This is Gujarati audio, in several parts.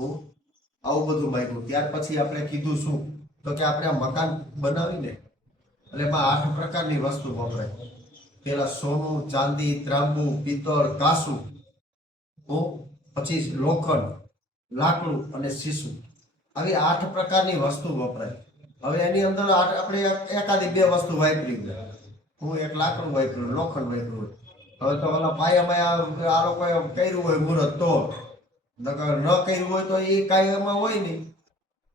હું આવું બધું માંગ્યું। ત્યાર પછી આપણે કીધું શું તો કે આપણે મકાન બનાવીને એટલે એમાં 8 પ્રકારની વસ્તુ વપરાય। પેલા સોનું, ચાંદી, ત્રાંબુ, પિત્તળ, કાંસુ, પછી લોખંડ, લાકડું અને શીશુ, આવી 8 પ્રકારની વસ્તુ વપરાય। હવે એની અંદર આપણે એકાદી 2 વસ્તુ વાપરી હોય। હું એક લાકડું વાપર્યું, લોખંડ વાપર્યું। હવે તો ઓલા પાયામાં આ લોકોએ કર્યું હોય મુહૂર્ત તો, નકર ન કર્યું હોય તો એ કાંઈ એમાં હોય નહીં।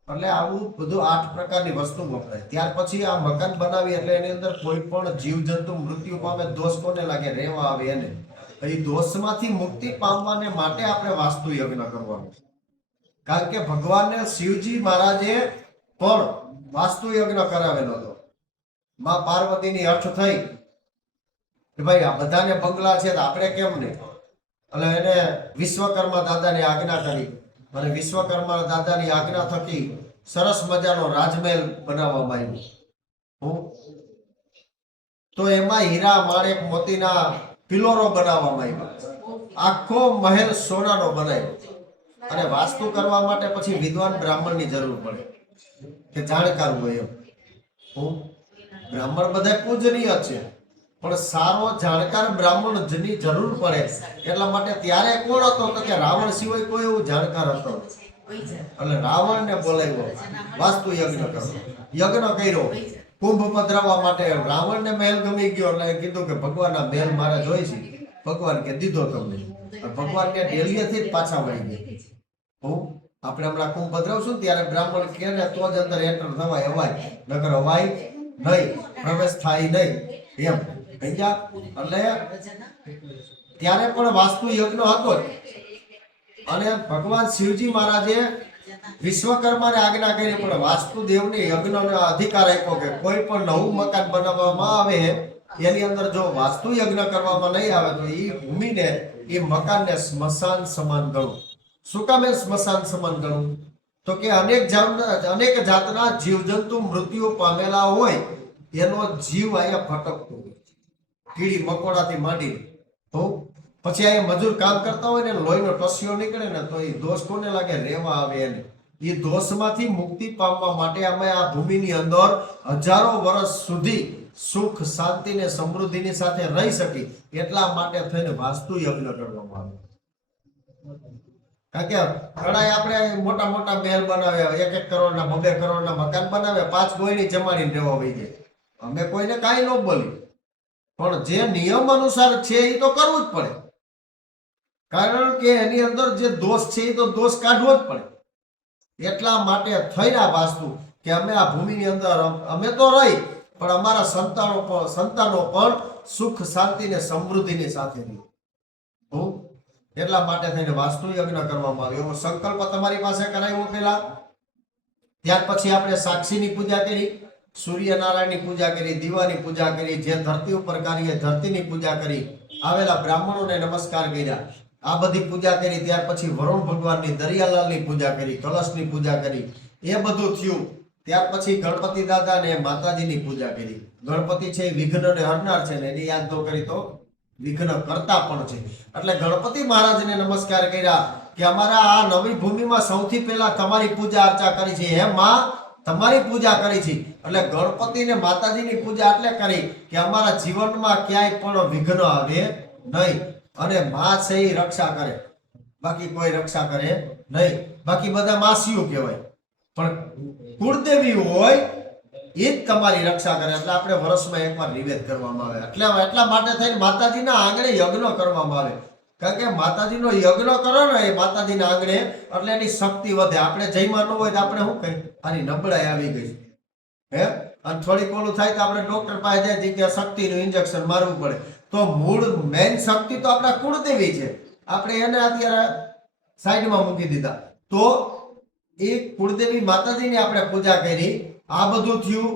એટલે આવું બધું 8 પ્રકારની વસ્તુ વપરાય। ત્યાર પછી આ મકાન બનાવી એટલે એની અંદર કોઈ પણ જીવજંતુ મૃત્યુ પામે, દોષ કોને લાગે? રહેવા આવે એને। એ દોષમાંથી મુક્તિ પામવાને માટે આપણે વાસ્તુ યજ્ઞ કરવાનું। કારણ કે ભગવાનને શિવજી મહારાજે પણ વાસ્તુ યજ્ઞ કરાવેલો હતો। માં પાર્વતીની અર્થ થઈ કે ભાઈ આ બધાને બંગલા છે તો આપણે કેમ નહીં? એટલે એને વિશ્વકર્મા દાદાની આજ્ઞા કરી અને વિશ્વકર્મા દાદાની આજ્ઞા થકી સરસ મજાનો રાજમહેલ બનાવવામાં આવ્યો। તો એમાં હીરા, માણેક, મોતીના પિલોરો બનાવવામાં આવ્યા। આખો મહેલ સોનાનો બનાવ્યો। અને વાસ્તુ કરવા માટે પછી વિદ્વાન બ્રાહ્મણની જરૂર પડે કે જાણકાર હોય એમ। બ્રાહ્મણ બધા પૂજનીય છે, પણ સારો જાણકાર બ્રાહ્મણની જરૂર પડે। એટલા માટે ત્યારે કોણ હતો તો કે રાવણ સિવાય કોઈ એવું જાણકાર હતો। એટલે રાવણને બોલાવ્યો વાસ્તુ યજ્ઞ કરવા। યજ્ઞ કર્યો કુંભ પધરાવવા માટે। રાવણને મહેલ ગમી ગયો એટલે કીધું કે ભગવાનના મહેલ મારે જોઈ છે। ભગવાન કે દીધો તમને। ભગવાનને ડેલીએથી જ પાછા વળી ગયા। આપણે હમણાં કુંભ પધરાવશું ત્યારે બ્રાહ્મણ કે ને તો જ અંદર એન્ટર થવાય, અવાય, નકર અવાય નહીં, પ્રવેશ થાય નહીં એમ સમજ્યા? એટલે ત્યારે પણ વાસ્તુ યજ્ઞ હતો જ। અને ભગવાન શિવજી મહારાજે વિશ્વકર્માને આજ્ઞા કરી, પણ વાસ્તુદેવને યજ્ઞનો અધિકાર આપ્યો કે કોઈ પણ નવું મકાન બનાવવામાં આવે એની અંદર જો વાસ્તુ યજ્ઞ કરવામાં નહીં આવે તો એ ભૂમિને, એ મકાનને સ્મશાન સમાન ગણવું। શું કામે સ્મશાન સમાન ગણવું? તો કે અનેક જાતના જીવજંતુ મૃત્યુ પામેલા હોય, એનો જીવ અહીંયા ભટકતો હોય, કીડી મકોડાથી માંડી તો પછી અહીંયા મજૂર કામ કરતા હોય ને લોહીનો ટસ્યો નીકળે ને તો એ દોષ કોને લાગે? રહેવા આવે એને। એ દોષમાંથી મુક્તિ પામવા માટે અમે આ ભૂમિની અંદર હજારો વર્ષ સુધી સુખ, શાંતિ ને સમૃદ્ધિની સાથે રહી શકી એટલા માટે થઈને વાસ્તુ યજ્ઞ કરવામાં આવે। કારણ કે ઘણા આપણે મોટા મોટા મહેલ બનાવ્યા, 1-1 કરોડના, 2-2 કરોડના મકાન બનાવ્યા, 5 ગોયની જમાડીને રહેવા વહી જાય। અમે કોઈને કાંઈ ન બોલી, પણ જે નિયમ અનુસાર છે એ તો કરવું જ પડે। કારણ કે એની અંદર જે દોષ છે એ તો દોષ કાઢવો જ પડે। એટલા માટે થઈને વાસ્તુ કે અમે આ ભૂમિની અંદર અમે તો રહી, પણ અમારા સંતાનો પણ સુખ, શાંતિ ને સમૃદ્ધિની સાથે રહે। એટલા માટે થઈને વાસ્તુ યજ્ઞ કરવામાં આવ્યો। એવો સંકલ્પ તમારી પાસે કરાવ્યો પેલા। ત્યાર પછી આપણે સાક્ષીની પૂજા કરી, સૂર્યનારાયણની પૂજા કરી, દીવાની પૂજા કરી, જે ધરતી ઉપર કાર્ય ધરતીની પૂજા કરી, આવેલા બ્રાહ્મણોને નમસ્કાર કર્યા, આ બધી પૂજા કરી। ત્યાર પછી વરુણ ભગવાનની, દરિયાલાલની પૂજા કરી, કલશની પૂજા કરી, એ બધું થયું। ત્યાર પછી ગણપતિ દાદા ને માતાજીની પૂજા કરી। ગણપતિ છે એ વિઘ્નને હરનાર છે ને એની યાદ તો કરી તો વિઘ્ન કરતા પણ છે। એટલે ગણપતિ મહારાજને નમસ્કાર કર્યા કે અમારા આ નવી ભૂમિમાં સૌથી પહેલા તમારી પૂજા અર્ચા કરી છે, હે માં તમારી પૂજા કરી છે। એટલે ગણપતિ ને માતાજીની પૂજા એટલે કરી કે અમારા જીવનમાં ક્યાંય પણ વિઘ્ન આવે નહીં, અને માં છે એ રક્ષા કરે, બાકી કોઈ રક્ષા કરે નહીં। બાકી બધા માસીઓ કહેવાય, પણ કુળદેવી હોય એ જ તમારી રક્ષા કરે। એટલે આપણે વર્ષમાં એકવાર નિવેદ કરવામાં આવે। એટલા માટે થઈને માતાજીના આંગણે યજ્ઞ કરવામાં આવે। કારણ કે માતાજીનો યજ્ઞ કરો ને એ માતાજીના આંગણે એટલે એની શક્તિ વધે। આપણે જઈમાં ન હોય તો આપણે શું કહીએ? આની નબળાઈ આવી ગઈ હે, અને થોડીક ઓલું થાય તો આપણે ડોક્ટર પાસે જાય કે શક્તિનું ઇન્જેક્શન મારવું પડે। તો મૂળ મેઇન શક્તિ તો આપણા કુળદેવી છે, આપણે એને અત્યારે સાઈડમાં મૂકી દીધા। તો એ કુળદેવી માતાજીની આપણે પૂજા કરી, આ બધું થયું।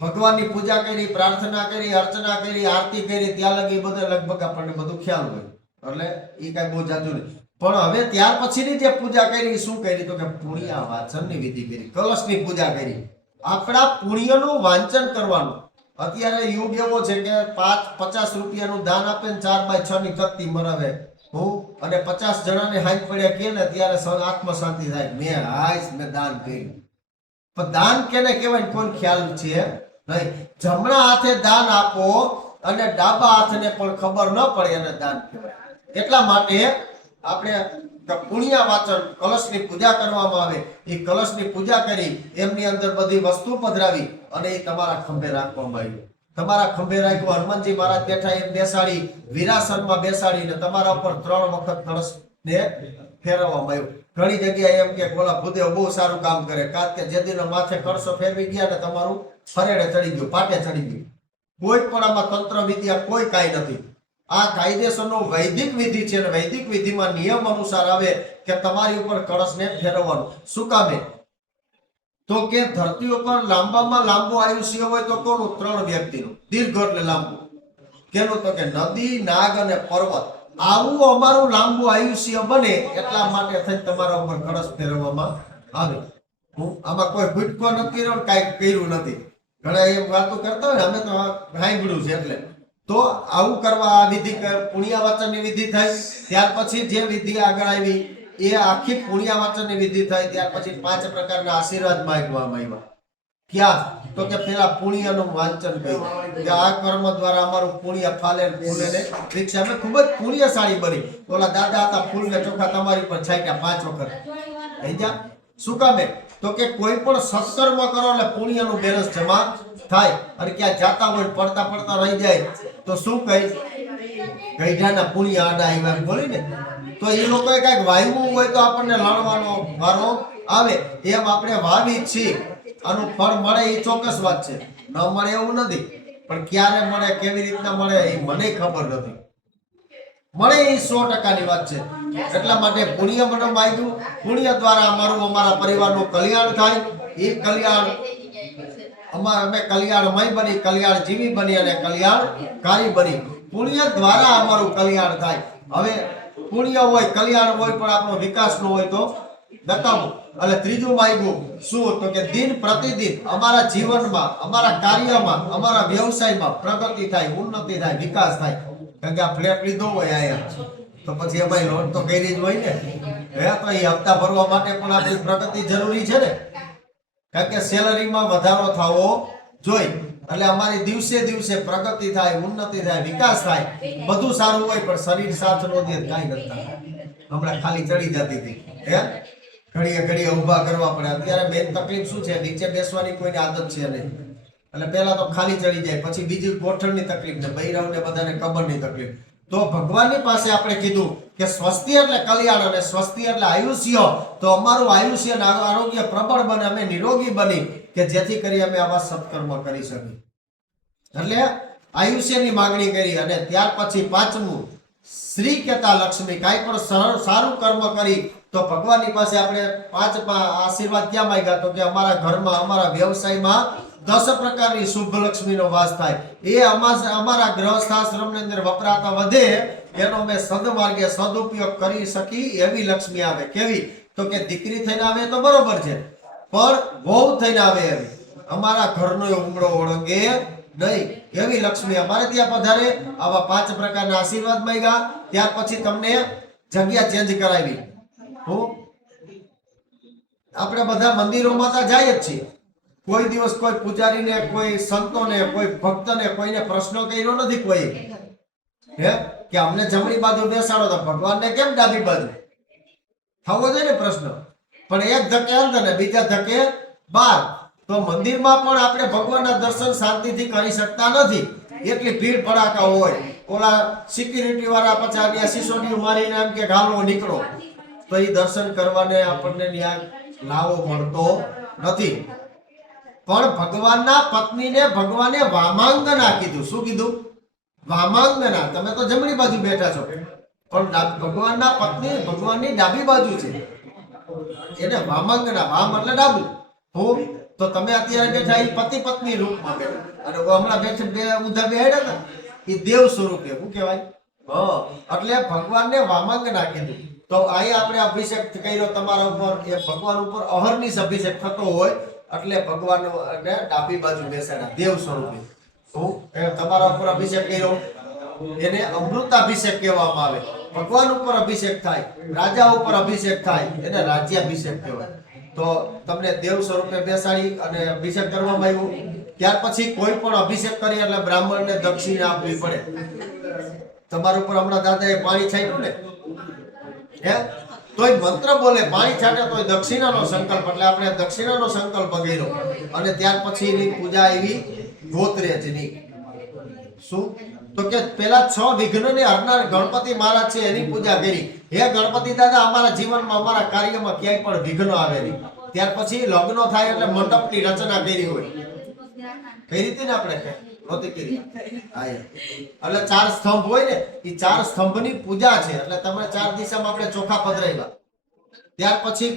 ભગવાનની પૂજા કરી, પ્રાર્થના કરી, અર્ચના કરી, આરતી કરી, ત્યાં લગી બધે લગભગ આપણને બધું ખ્યાલ હોય, એટલે એ કઈ બહુ જાજુ નહીં। પણ હવે ત્યાર પછીની જે પૂજા કરી શું કરી તો કે પુણ્ય વાંચનની વિધિ કરી, કલશની પૂજા કરી। આપણા પુણ્યનું વાંચન કરવાનું। અત્યારે યુગ એવો છે કે 5-50 રૂપિયાનું દાન આપે ને 4x6 ની તકતી મરાવે, હું અને 50 જણાને હાથ પડ્યા કે ને ત્યારે આત્મ શાંતિ થાય, મેં હાઈશ મેં દાન કર્યું. પણ દાન કેને કહેવાય કોઈ ખ્યાલ છે નહીં. જમણા હાથે દાન આપો અને ડાબા હાથને પણ ખબર ન પડે એને દાન કહેવાય. એટલા માટે આપણે પુણ્ય વાચન કલશની પૂજા કરવામાં આવે. એ કલશની પૂજા કરી એમની અંદર બધી વસ્તુ પધરાવી અને એ તમારા ખંભે રાખવામાં આવી. તમારા ખંભે રાખ્યું, હનુમાનજી મહારાજ બેઠા એમ બેસાડી વિરાસનમાં બેસાડીને તમારા ઉપર 3 વખત કળશને ફેરવવામાં આવ્યું. ઘણી જગ્યાએ એમ કે બોલા ભૂદેવ બહુ સારું કામ કરે, કારણ કે જે દિન માથે કળશો ફેરવી ગયા ને તમારું ફરેડે ચડી ગયું, પાટે ચડી ગયું. કોઈ પણ આમાં તંત્ર વિદ્યા કોઈ કાંઈ નથી. આ કાયદેસરનો વૈદિક વિધિ છે અને વૈદિક વિધિમાં નિયમ અનુસાર આવે કે તમારી ઉપર કળશને ફેરવવાનું. શું કામે? તો કે ધરતી ઉપર લાંબામાં લાંબુ આયુષ્ય હોય તો કોનું? 3 વ્યક્તિનું. દીર્ઘ એટલે લાંબુ. કેનું? તો કે નદી, નાગ અને પર્વત. આવું અમારું લાંબુ આયુષ્ય બને એટલા માટે થઈને તમારા ઉપર કળશ ફેરવવામાં આવે. આમાં કોઈ ભૂટકો નથી કર્યો, કાંઈ કર્યું નથી. ઘણા એમ વાતો કરતા હોય અમે તો સાંભળ્યું છે એટલે. તો આવું કરવા આ વિધિ પુણ્ય વાચનની વિધિ થાય. ત્યાર પછી જે વિધિ આગળ આવી એ આખી પુણ્ય વાચનની વિધિ થાય. ત્યાર પછી 5 પ્રકારના આશીર્વાદ માંગવામાં આવ્યા. ક્યાં? તો કે પેલા પુણ્યનું વાંચન કર્યું કે આ કર્મ દ્વારા અમારું પુણ્ય ફાલે ફૂલે ને વિકસે. અમે ખૂબ જ પુણ્યશાળી બની. ઓલા દાદા હતા ફૂલ ને ચોખા તમારી પર છાંટ્યા 5 વખત. થઈ જા. શું કામે? તો કે કોઈ પણ સત્કર્મ કરો એટલે પુણ્યનું બેલેન્સ જમા થાય. અને ક્યાં જાતા હોય પડતા પડતા રહી જાય તો શું કહે? ગઈઢાના પુણ્ય આડા આવ્યા બોલી ને. તો એ લોકોએ કઈક વાવ્યું હોય તો આપણને લડવાનો વારો આવે. એમ આપણે વાવી છીએ, આનું ફળ મળે એ ચોક્કસ વાત છે. ન મળે એવું નથી, પણ ક્યારે મળે કેવી રીતના મળે એ મને ખબર નથી. મળે એ 100%ની વાત છે. એટલા માટે પુણ્ય મને માંગ્યું. પુણ્ય દ્વારા અમારા પરિવારનું કલ્યાણ થાય. એ કલ્યાણ અમે કલ્યાણમય બની, કલ્યાણ જીવી બની અને કલ્યાણકારી બની. પુણ્ય દ્વારા અમારું કલ્યાણ થાય. હવે પુણ્ય હોય, કલ્યાણ હોય, પણ આપણો વિકાસ ન હોય તો બતાવો. એટલે ત્રીજું માંગ્યું શું? તો કે દિન પ્રતિદિન અમારા જીવનમાં, અમારા કાર્યમાં, અમારા વ્યવસાયમાં પ્રગતિ થાય, ઉન્નતિ થાય, વિકાસ થાય. કારણ કે આ ફ્લેટ લીધો હોય અહીંયા તો પછી અમારી લોન તો કરી જ હોય ને. તો એ હપ્તા ભરવા માટે પણ આપણી પ્રગતિ જરૂરી છે ને. કારણ કે સેલરીમાં વધારો થવો જોઈએ. એટલે અમારી દિવસે દિવસે પ્રગતિ થાય, ઉન્નતિ થાય, વિકાસ થાય. બધું સારું હોય પણ શરીર સાથ નો દે કાંઈ નથી. હમણાં ખાલી ચડી જતી હતી. ઘડીએ ઘડીએ ઊભા કરવા પડે. અત્યારે મેન તકલીફ શું છે? નીચે બેસવાની કોઈની આદત છે નહીં. એટલે પહેલા તો ખાલી ચડી જાય, પછી બીજી ગોઠણની તકલીફ ને બૈરાવને બધાને કમરની તકલીફ. તો ભગવાનની પાસે આપણે કીધું કે સ્વસ્તિ એટલે કલ્યાણ અને સ્વસ્તિ એટલે આયુષ્ય. તો અમારું આયુષ્ય અને આરોગ્ય પ્રબળ બને, અમે નિરોગી બની કે જેથી કરી અમે આવા સત્કર્મ કરી શકીએ. એટલે આયુષ્યની માંગણી કરી. અને ત્યાર પછી 5મું શ્રી કેતા લક્ષ્મી. કાંઈ પણ સારું કર્મ કરી તો ભગવાનની પાસે આપણે 5 આશીર્વાદ ક્યાં માંગ્યા? તો કે અમારા ઘરમાં, અમારા વ્યવસાયમાં 10 પ્રકારની શુભ લક્ષ્મીનો વાસ થાય. એ અમારા ગૃહસ્થાશ્રમની અંદર વપરાતા વધે એનો અમે સદમાર્ગે સદુપયોગ કરી શકી એવી લક્ષ્મી આવે. કેવી? તો કે દીકરી થઈને આવે તો બરોબર છે, પણ વહુ થઈને આવે એવી. અમારા ઘરનો ઉમળો ઓળંગે નહીં એવી લક્ષ્મી અમારે ત્યાં પધારે. આવા 5 પ્રકારના આશીર્વાદ માંગ્યા. ત્યાર પછી તમને જગ્યા ચેન્જ કરાવી. આપણે બધા મંદિરોમાં તો જાય જ છીએ. કોઈ દિવસ કોઈ પૂજારીને, કોઈ સંતોને, કોઈ ભક્તને, કોઈને પ્રશ્ન કર્યો નથી કોઈ કે અમને જમણી બાજુ બેસાડો તો ભગવાનને કેમ ડાબી બાજુ? થવો જોઈએ ને પ્રશ્ન. પણ એક ધકે અંદર ને બીજા ધકે બહાર. તો મંદિરમાં પણ આપણે ભગવાનના દર્શન શાંતિથી કરી શકતા નથી. એટલી ભીડ ભડાકા હોય. ઓલા સિક્યુરિટી વાળા પછી સિસોડીઓ મારીને એમ કે ગાલો નીકળો. તો એ દર્શન કરવાને આપણને ન્યાય લાવો મળતો નથી. પણ ભગવાનના પત્નીને ભગવાને વામાંગના કીધું. શું કીધું? વામાંગના. તમે તો જમણી બાજુ બેઠા છો, પણ ભગવાનના પત્ની ભગવાનની ડાબી બાજુ છે. એને વામાંગના. વામ એટલે ડાબુ. તો તમે અત્યારે બેઠા એ પતિ પત્ની રૂપમાં બેઠા, અને હમણાં બેઠા ઊંધા બેહાડ્યા હતા એ દેવ સ્વરૂપે. શું કહેવાય? એટલે ભગવાનને વામાંગના કીધું. તો અહીંયા આપણે અભિષેક કર્યો તમારા ઉપર, એ ભગવાન ઉપર અહર્નિશ અભિષેક થતો હોય એટલે ભગવાન ડાબી બાજુ બેસાડ્યા દેવ સ્વરૂપે. તમારા ઉપર અભિષેક કર્યો એને અમૃતાભિષેક કહેવામાં આવે. ભગવાન ઉપર અભિષેક થાય, રાજા ઉપર અભિષેક થાય, એને રાજ્યાભિષેક કહેવાય. તો તમને દેવ સ્વરૂપે બેસાડી અને અભિષેક કરવામાં આવ્યો. ત્યાર પછી કોઈ પણ અભિષેક કરી એટલે બ્રાહ્મણને દક્ષિણા આપવી પડે. તમારા ઉપર હમણાં દાદાએ પાણી છાંટ્યું ને, હે, તોય મંત્ર બોલે, પાણી છાંટે તોય દક્ષિણાનો સંકલ્પ, એટલે આપણે દક્ષિણાનો સંકલ્પ કર્યો. અને ત્યાર પછી એની પૂજા આવી ગોત્રેજની. શું? તો કે પેલા 6 વિઘ્નને હરનાર ગણપતિ મહારાજ છે એની પૂજા કરી. હે ગણપતિ દાદા, અમારા જીવનમાં, અમારા કાર્યમાં ક્યાંય પણ વિઘ્ન આવે નહીં. ત્યાર પછી લગ્ન થાય એટલે મંડપની રચના કરી હોય. કઈ રીતે ને આપણે નહોતી કરી. હા, એટલે 4 સ્તંભ હોય ને, એ 4 સ્તંભની પૂજા છે. એટલે તમે 4 દિશામાં આપણે ચોખા પધરાવ્યા. ત્યાર પછી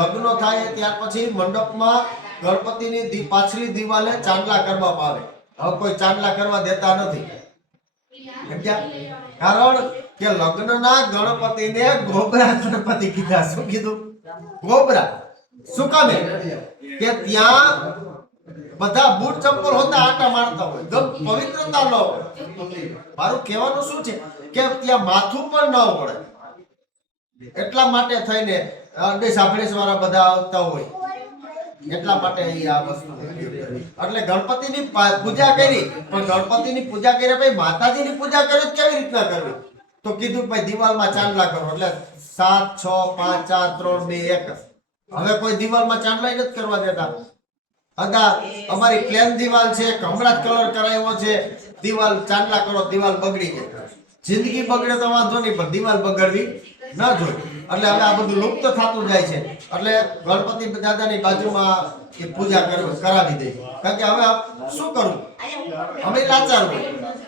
લગ્ન થાય, ત્યાર પછી મંડપમાં ગણપતિની પાછલી દિવાલે ચાંદલા કરવામાં આવે. હવે કોઈ ચાંદલા કરવા દેતા નથી. કારણ કે લગ્નના ગણપતિને ગોબરા ગણપતિ કીધા. શું કીધું? ગોબરા. શું કામે? કે ત્યાં બધા બૂટ ચપ્પલ હોતા આટા મારતા હોય, પવિત્રતા ન હોય. મારું કહેવાનું શું છે કે ત્યાં માથું પણ ન પડે. એટલા માટે થઈને સાંભળેશ વાળા બધા આવતા હોય. એટલા માટે આ વસ્તુ એટલે ગણપતિની પૂજા કરી. પણ ગણપતિની પૂજા કર્યા પછી માતાજીની પૂજા કરી કેવી રીતના કરવી? તો કીધું ભાઈ દિવાલમાં ચાંદલા કરો. એટલે 7 6 5 4 3 2 1. હવે કોઈ દિવાલમાં ચાંદલા નથી કરવા દેતા. અદા અમારી પ્લેન દિવાલ છે, હમણાં જ કલર કરાવ્યો છે, દિવાલ ચાંદલા કરો, દિવાલ બગડી જાય. જિંદગી બગડે તો વાંધો નહીં, પણ દિવાલ બગડવી ન જોઈએ. એટલે હવે આ બધું લુપ્ત થતું જાય છે. એટલે ગણપતિ દાદાની બાજુમાં એ પૂજા કરાવી દે. કારણ કે હવે શું કરવું, અમે લાચાર હોય.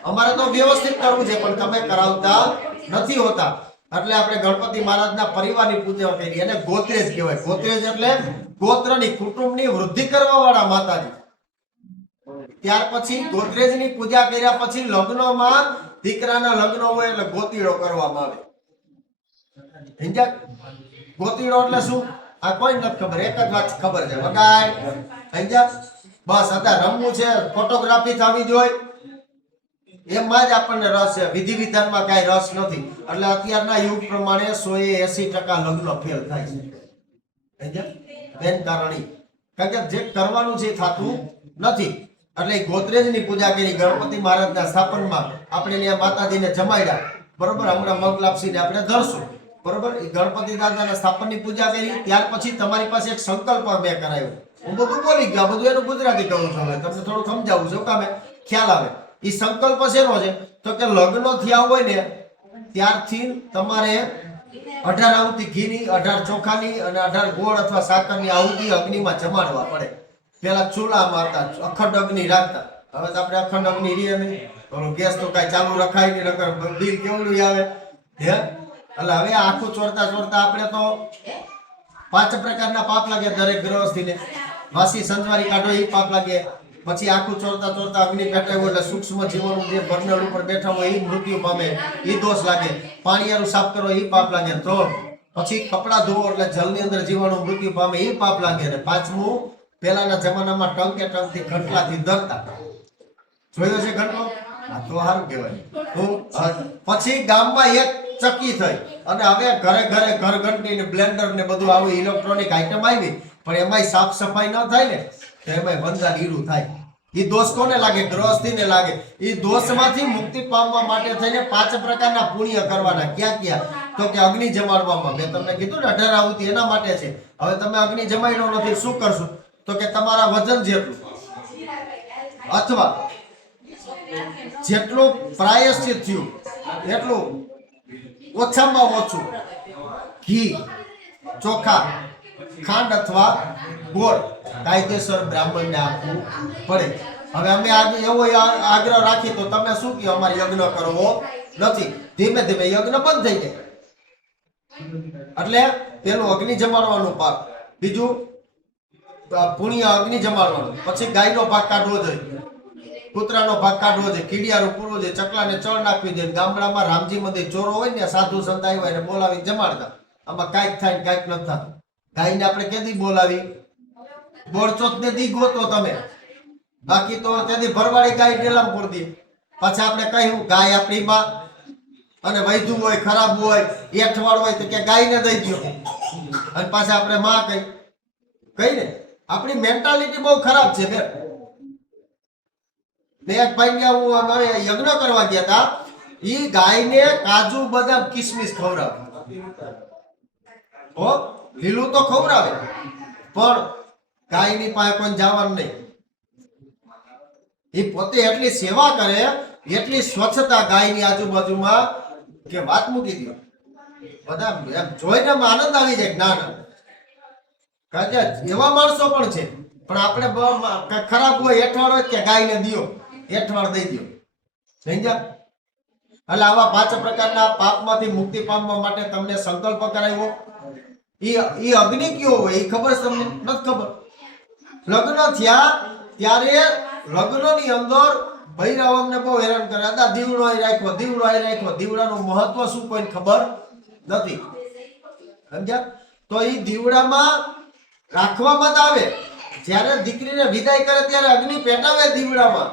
અમારે તો વ્યવસ્થિત કરવું છે, પણ તમે કરાવતા નથી હોતા. એટલે આપણે ગણપતિ મહારાજના પરિવારની પૂજા કરી. એને ગોત્રેજ કહેવાય. ગોત્રેજ એટલે ગોત્રની, કુટુંબની વૃદ્ધિ કરવા વાળા માતાજી. ત્યાર પછી ગોત્રેજની પૂજા કર્યા પછી લગ્નમાં, દીકરાના લગ્ન હોય એટલે ગોતીડો કરવામાં આવે. સમજ્યા? ગોતીડો એટલે શું? આ કોઈ નથી ખબર, એક જ વાત ખબર છે, વગાડ. સમજ્યા? બસ અત્યારે રમવું છે, ફોટોગ્રાફી થવી જોઈએ, એમાં જ આપણને રસ છે. વિધિ વિધાનમાં કાંઈ રસ નથી. એટલે અત્યારના યુગ પ્રમાણે 180% લગ્ન ફેલ થાય છે. બેન કારણી, કારણ કે જે કરવાનું છે થતું નથી. એટલે ગોત્રેજની પૂજા કરી. ગણપતિ મહારાજના સ્થાપનમાં આપણે ત્યાં માતાજીને જમાડ્યા. બરોબર, હમણાં મગલાપસીને આપણે ધરશું. બરોબર, એ ગણપતિ દાદાના સ્થાપનની પૂજા કરી. ત્યાર પછી તમારી પાસે એક સંકલ્પ મેં કરાવ્યો. હું બધું બોલી ગયો, બધું એનું ગુજરાતી કહું છું. તમને થોડું સમજાવું છું, કામે ખ્યાલ આવે. એ સંકલ્પ શેનો છે? તો કે લગ્ન થયા હોય ને ત્યારથી તમારે 18 આહુતિ ઘીની, 18 ચોખાની અને 18 ગોળ અથવા સાકરની આહુતિ અગ્નિમાં જમાડવા પડે. પેલા ચૂલામાં હતા, અખંડ અગ્નિ રાખતા. હવે તો આપણે અખંડ અગ્નિ રીએ નહીં, ગેસ તો કઈ ચાલુ રખાય નહીં, નકર બિલ કેવડું આવે. હે, એટલે હવે આખું ચોરતા ચોરતા આપણે તો 5 પ્રકારના પાપ લાગે દરેક ગ્રહસ્થીને. વાસી સંજવારી કાઢો એ પાપ લાગે. પછી આખું ચોરતા ચોરતા અગ્નિ પેટાવ્યું એટલે સૂક્ષ્મ જીવોનું જે બર્નર ઉપર બેઠા હોય એ મૃત્યુ પામે, એ દોષ લાગે. પાણીયારું સાફ કરો એ પાપ લાગે 3. પછી કપડા ધોવો એટલે જલની અંદર જીવાણુ મૃત્યુ પામે એ પાપ લાગે. અને 5મું, પહેલાના જમાનામાં ટંકે ટંકથી ઘંટલાથી દરતા. જોયો છે ઘંટલો? આ તો સારું કહેવાય. પછી ગામમાં એક ચક્કી થઈ અને હવે ઘરે ઘરે ઘરઘંટી ને બ્લેન્ડર ને બધું આવું ઇલેક્ટ્રોનિક આઈટમ આવી. પણ એમાંય સાફ સફાઈ ન થાય ને તો એમાંય વંદા ગીરું થાય. એ દોષ કોને લાગે? ગ્રહસ્થીને લાગે. એ દોષમાંથી મુક્તિ પામવા માટે થઈને 5 પ્રકારના પુણ્ય કરવાના. ક્યાં ક્યાં? તો કે અગ્નિ જમાડવામાં, મેં તમને કીધું ને 18 આહુતિ એના માટે છે. હવે તમે અગ્નિ જમાડ્યો નથી, શું કરશું? તો કે તમારા વજન જેટલું અથવા જેટલું પ્રાયશ્ચિત થયું એટલું ઓછામાં ઓછું ઘી, ચોખા, ખાંડ અથવા ગોળ કાયદેસર બ્રાહ્મણને આપવું પડે. હવે અમે એવો આગ્રહ રાખી તો તમે શું કહો? અમારે યજ્ઞ કરવો નથી. ધીમે ધીમે યજ્ઞ બંધ થઈ જાય. એટલે પેલું અગ્નિ જમાડવાનું પાક, બીજું પુણ્ય અગ્નિ જમાડવાનું, પછી ગાયનો ભાગ કાઢવો જોઈએ, કૂતરાનો ભાગ કાઢવો જોઈએ, કીડિયારું પૂરવું જોઈએ, ચકલાને ચણ નાખવી જોઈએ. ગામડામાં રામજી મંદિર ચોરો હોય ને, સાધુ સંત આવ્યા એને બોલાવી જમાડતા. આમાં કાંઈક થાય કાંઈક નથી થતું. ગાયને આપણે કેદી બોલાવી? બોળચોથ ને દી ગોતો તમે. બાકી તો તેથી ભરવાડી ગાય ડેલામ પૂરતી. પછી આપણે કહ્યું ગાય આપણી માં, અને વૈધું હોય, ખરાબ હોય, એઠવાડ હોય તો કે ગાયને દઈ દો, અને પાછા આપણે માં કઈ ને. આપણી મેન્ટાલિટી બહુ ખરાબ છે બેન. મેં એક ભાઈ ગયા, હું અમે યજ્ઞ કરવા ગયા હતા, ઈ ગાયને કાજુ બદામ કિસમિસ ખવડાવે. ઓ લીલું તો ખવડાવે, પણ ગાયની પાસે કોઈ જવાનું નહીં. એ પોતે એટલી સેવા કરે, એટલી સ્વચ્છતા ગાયની આજુબાજુમાં કે વાત મૂકી દો. બધા એમ જોઈને આનંદ આવી જાય. જ્ઞાન કારણ કે એવા માણસો પણ છે, પણ આપણે ખરાબ હોય, એઠવાડ હોય કે ગાયને દિયો, એઠવાડ દઈ દો. સમજ્યા? એટલે આવા 5 પ્રકારના પાપમાંથી મુક્તિ પામવા માટે તમને સંકલ્પ કરાવ્યો. ઈ અગ્નિ કયો હોય એ ખબર છે તમને? નથી ખબર. લગ્ન થયા ત્યારે લગ્નની અંદર ભૈરવ અમને બહુ હેરાન કરે, દાદા દીવડો અહીં રાખ્યો, દીવડો અહીં રાખ્યો. દીવડાનું મહત્વ શું કોઈને ખબર નથી. સમજ્યા? તો એ દીવડામાં રાખવામાં જ આવે. જ્યારે દીકરીને વિદાય કરે ત્યારે અગ્નિ પેટાવે દીવડામાં,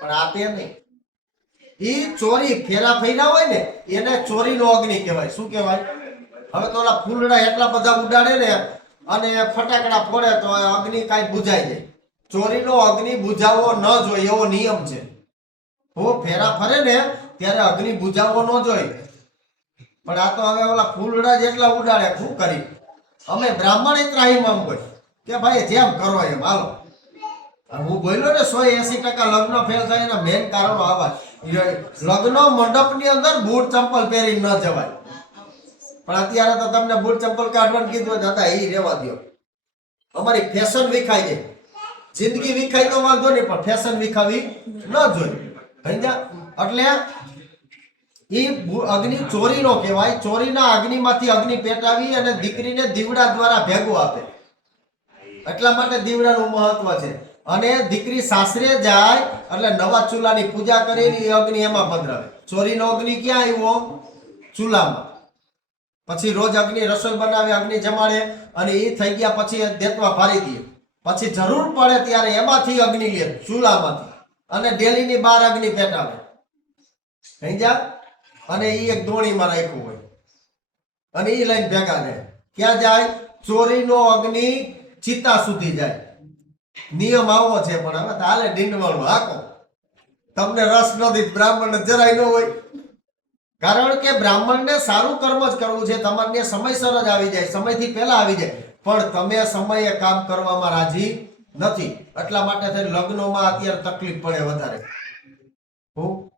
પણ આપે નહીં. ઈ ચોરી ફેરા ફેરા હોય ને એને ચોરીનો અગ્નિ કહેવાય. શું કહેવાય? હવે તો ઓલા ફૂલડા એટલા બધા ઉડાડે ને અને ફટાકડા ફોડે તો અગ્નિ કાંઈ બુઝાઈ જાય. ચોરીનો અગ્નિ બુઝાવવો ન જોઈએ એવો નિયમ છે. ફેરા ફરે ને ત્યારે અગ્નિ બુઝાવવો ન જોઈએ. પણ આ તો હવે ઓલા ફૂલડા જેટલા ઉડાડે. શું કરી? અમે બ્રાહ્મણ ત્રાહીમામ હોય કે ભાઈ જેમ કરો એમ હાલો. હું બોલ્યો ને 180% લગ્ન ફેલ થાય એના મેન કારણો આવા. લગ્ન મંડપની અંદર બૂટ ચંપલ પહેરી ન જવાય. પણ અત્યારે તો તમને બૂટ ચંપલ કાઢવાનું કીધું, દાદા એ રહેવા દો. અમારી ફેશન વિખાઈ જાય. જિંદગી વિખાય તો વાંધો નહીં, પણ ફેશન વિખાવી ન જોઈએ. એટલે એ અગ્નિ ચોરીનો કહેવાય. ચોરીના અગ્નિમાંથી અગ્નિ પેટાવી અને દીકરીને દીવડા દ્વારા ભેગું આપે. એટલા માટે દીવડાનું મહત્વ છે. અને દીકરી સાસરે જાય એટલે નવા ચૂલાની પૂજા કરીને એ અગ્નિ એમાં પધરાવે. ચોરીનો અગ્નિ ક્યાં આવ્યો? ચૂલામાં. પછી રોજ અગ્નિ રસોઈ બનાવે, અગ્નિ જમાડે, અને એ થઈ ગયા પછી દેતવા ફારી દે. પછી જરૂર પડે ત્યારે એમાંથી અગ્નિ લે, ચૂલામાંથી, અને ડેલીની 12 અગ્નિ પેટાવે. સમજ્યા? અને એ એક દોણીમાં રાખ્યું હોય અને એ લઈને ભેગા જાય. ક્યાં જાય? ચોરીનો અગ્નિ ચિતા સુધી જાય. નિયમ આવો છે. પણ હવે હાલે ડીંડવાળું હાકો. તમને રસ નથી, બ્રાહ્મણને જરાય ન હોય. કારણ કે બ્રાહ્મણને સારું કર્મ જ કરવું છે. તમારે સમયસર જ આવી જાય, સમયથી પહેલા આવી જાય, પણ તમે સમયે કામ કરવામાં રાજી નથી. એટલા માટે થઈને લગ્નોમાં અત્યારે તકલીફ પડે વધારે.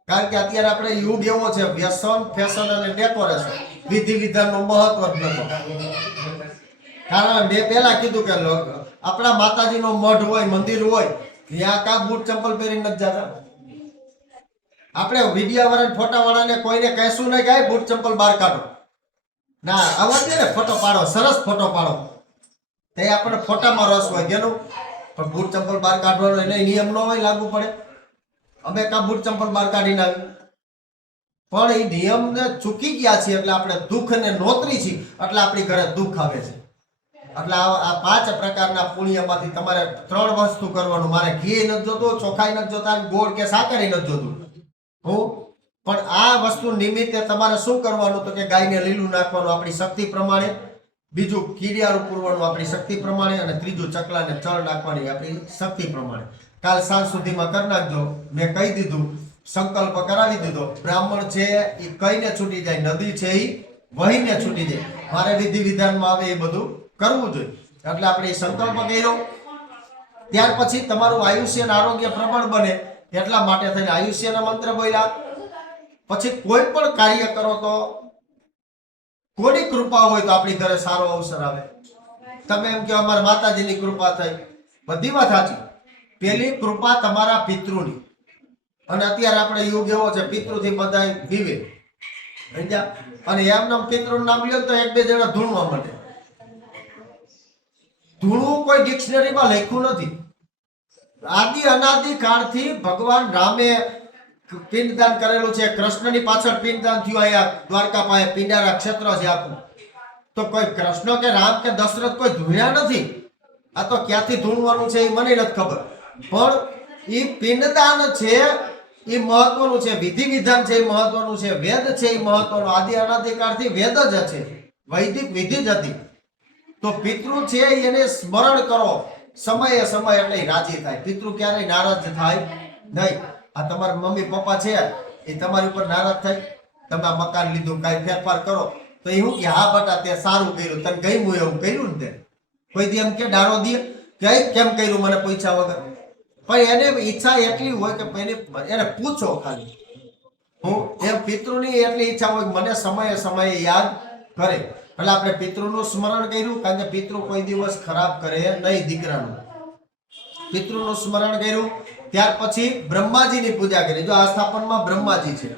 કારણ કે અત્યારે આપણે યુગ એવો છે, વ્યસન, ફેશન અને ડેકોરેશન, વિધિ વિધાનનું મહત્વ જ નથી. કારણ મેં પહેલા કીધું કે આપણા માતાજીનો મઢ હોય, મંદિર હોય, ત્યાં કાં બૂટ ચંપલ પહેરીને નથી જતા. આપણે વિડિયા વાળા, ફોટા વાળાને કોઈને કહેશું નહીં કે બૂટ ચંપલ બહાર કાઢો. ના, આવડે ને ફોટો પાડો, સરસ ફોટો પાડો. તે આપણે ફોટામાં રસ હોય કેનું, પણ બૂટ ચંપલ બહાર કાઢવાનો એને નિયમ ન હોય, લાગુ પડે. અમે કાં બૂટ ચંપલ બહાર કાઢીને આવી, પણ એ નિયમને ચૂકી ગયા છીએ એટલે આપણે દુઃખને નોતરી છીએ, એટલે આપણી ઘરે દુઃખ આવે છે. એટલે આ 5 પ્રકારના પુણ્યમાંથી તમારે 3 વસ્તુ કરવાનું. મારે ઘી નથી જોતું, ચોખાઈ નથી જોતા, ગોળ કે સાકર નથી જોતું. પણ આ વસ્તુ નિમિત્તે તમારે શું કરવાનું? તો કે ગાયને લીલું નાખવાનું આપણી શક્તિ પ્રમાણે, બીજું કીડિયારું પૂરવાનું આપણી શક્તિ પ્રમાણે, અને ત્રીજું ચકલાને ચણ નાખવાની આપણી શક્તિ પ્રમાણે. કાલ સાંજ સુધીમાં કરી નાખજો. મેં કહી દીધું, સંકલ્પ કરાવી દીધો. બ્રાહ્મણ છે એ કઈને છૂટી જાય, નદી છે એ વહીને છૂટી જાય. મારે વિધિ વિધાનમાં આવે એ બધું કરવું જોઈએ. એટલે આપણે સંકલ્પ કર્યો. ત્યાર પછી તમારું આયુષ્ય અને આરોગ્ય પ્રબળ બને એટલા માટે થઈને આયુષ્યના મંત્ર બોલ્યા. પછી કોઈ પણ કાર્ય કરો તો કોની કૃપા હોય તો આપણી ઘરે સારો અવસર આવે. તમે એમ કે અમારા માતાજીની કૃપા થઈ, બધી વાત સાચી. પેલી કૃપા તમારા પિતૃની. અને અત્યારે આપણે યુગ એવો છે, પિતૃથી બધા વિવે. અને એમના પિતૃનું નામ લ્યો તો 1-2 જણા ધૂણવા માટે. ધૂણવું કોઈ ડિક્શનરીમાં લખ્યું નથી. આદિ અનાદિ કાળથી ભગવાન રામે પિંડદાન કરેલું છે. કૃષ્ણની પાછળ પિંડદાન થયું. અહીંયા દ્વારકા પાસે પિંડારા ક્ષેત્ર છે આખું. તો કોઈ કૃષ્ણ કે રામ કે દશરથ કોઈ ધૂણ્યા નથી. આ તો ક્યાંથી ધૂણવાનું છે એ મને નથી ખબર. પણ એ પિંડદાન છે એ મહત્વનું છે, વિધિ વિધાન છે એ મહત્વનું છે, વેદ છે એ મહત્વનું. આદિ અનાદિકાળથી વેદ જ છે, વૈદિક વિધિ જ હતી. તો પિતૃ છે એને સ્મરણ કરો સમયે સમય, એટલે રાજી થાય. પિતૃ ક્યારેય નારાજ થાય નહીં. આ તમારા મમ્મી પપ્પા છે એ તમારી ઉપર નારાજ થાય, તમે આ મકાન લીધું કાંઈ ફેરફાર કરો તો એ હું કે હા બટા તે સારું કર્યું, તને ગમ્યું એવું કર્યું ને તે. કોઈ દી એમ કે ડારો દે કે કેમ કર્યું મને પૂછ્યા વગર. પણ એને ઈચ્છા એટલી હોય કે એને પૂછો ખાલી. હું એમ પિતૃની એટલી ઈચ્છા હોય મને સમયે સમયે યાદ કરે. એટલે આપણે પિતૃનું સ્મરણ કર્યું, કારણ કે પિતૃ કોઈ દિવસ ખરાબ કરે નહીં દીકરાનું. પિતૃનું સ્મરણ કર્યું, ત્યાર પછી બ્રહ્માજીની પૂજા કરી. જો આ સ્થાપનમાં બ્રહ્માજી છે,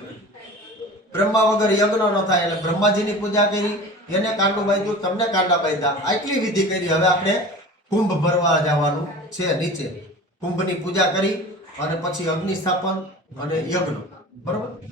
બ્રહ્મા વગર યજ્ઞ ન થાય, એટલે બ્રહ્માજીની પૂજા કરી, એને કાંડું બાંધ્યું, તમને કાંડા બાંધ્યા. આટલી વિધિ કરી. હવે આપણે કુંભ ભરવા જવાનું છે નીચે. કુંભની પૂજા કરી અને પછી અગ્નિ સ્થાપન અને યજ્ઞ, બરોબર.